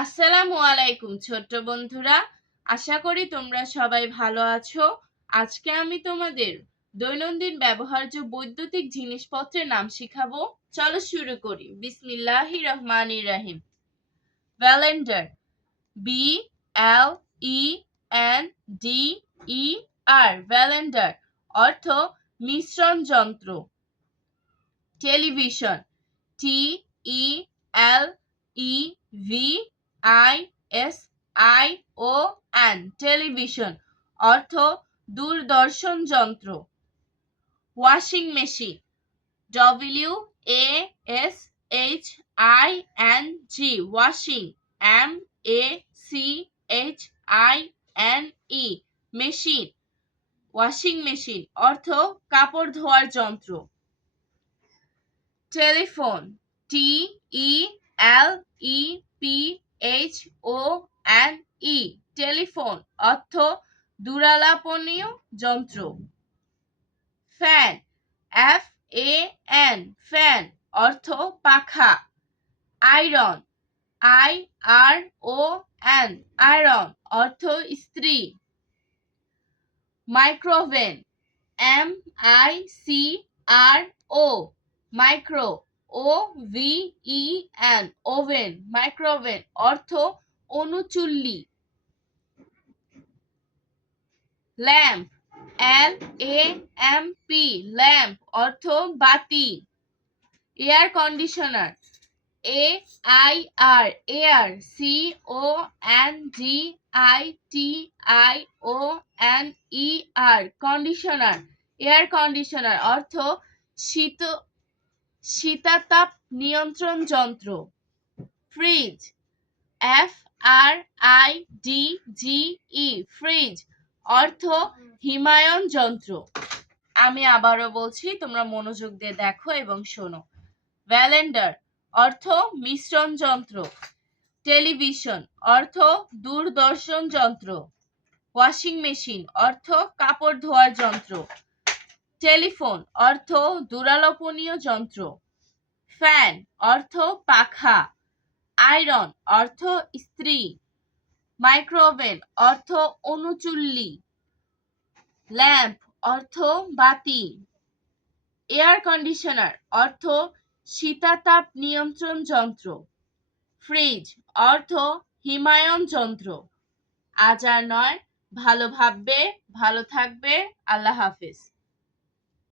আসসালামু আলাইকুম ছোট্ট বন্ধুরা, আশা করি তোমরা সবাই ভালো আছো। আজকে আমি তোমাদের দৈনন্দিন ব্যবহার্য বৈদ্যুতিক জিনিসপত্রের নাম শিখাবো। চলো শুরু করি। বিসমিল্লাহির রহমানির রহিম। ব্যালেন্ডার, BLENDER, ব্যালেন্ডার অর্থ মিশ্রণ যন্ত্র। টেলিভিশন, TELEVISION, টেলিভিশন অর্থ দূরদর্শন যন্ত্র। Washing machine, WASHING, washing, MECHINE, machine. Washing machine অর্থ কাপড় ধোয়ার যন্ত্র। টেলিফোন, TELEPHONE, টেলিফোন অর্থ দূরালাপনীয় যন্ত্র। ফ্যান, FAN, অর্থ পাখা। আয়রন, আয়রন অর্থ ইস্ত্রি। মাইক্রোওভেন, মাইক্রো, ওভেন, মাইক্রোওভেন অর্থ অণুচুল্লি। ল্যাম্প, ল্যাম্প অর্থ বাতি। Air conditioner, conditioner, air conditioner অর্থ শীতাতাপ নিয়ন্ত্রণ যন্ত্র। ফ্রিজ, ফ্রিজ অর্থ হিমায়ন যন্ত্র। আমি আবারও বলছি, তোমরা মনোযোগ দিয়ে দেখো এবং শোনো। ব্যালেন্ডার অর্থ মিশ্রণ যন্ত্র। টেলিভিশন অর্থ দূরদর্শন যন্ত্র। ওয়াশিং মেশিন অর্থ কাপড় ধোয়ার যন্ত্র। টেলিফোন অর্থ দূরালোপনীয় যন্ত্র। ফ্যান অর্থ পাখা। আয়রন অর্থ ইস্ত্রি। মাইক্রোওভেন অর্থ অণুচুল্লি। ল্যাম্প অর্থ বাতি। এয়ার কন্ডিশনার অর্থ শীতাতাপ নিয়ন্ত্রণ যন্ত্র। ফ্রিজ অর্থ হিমায়ন যন্ত্র। আজ আর নয়, ভালো ভাববে, ভালো থাকবে। আল্লাহ হাফেজ।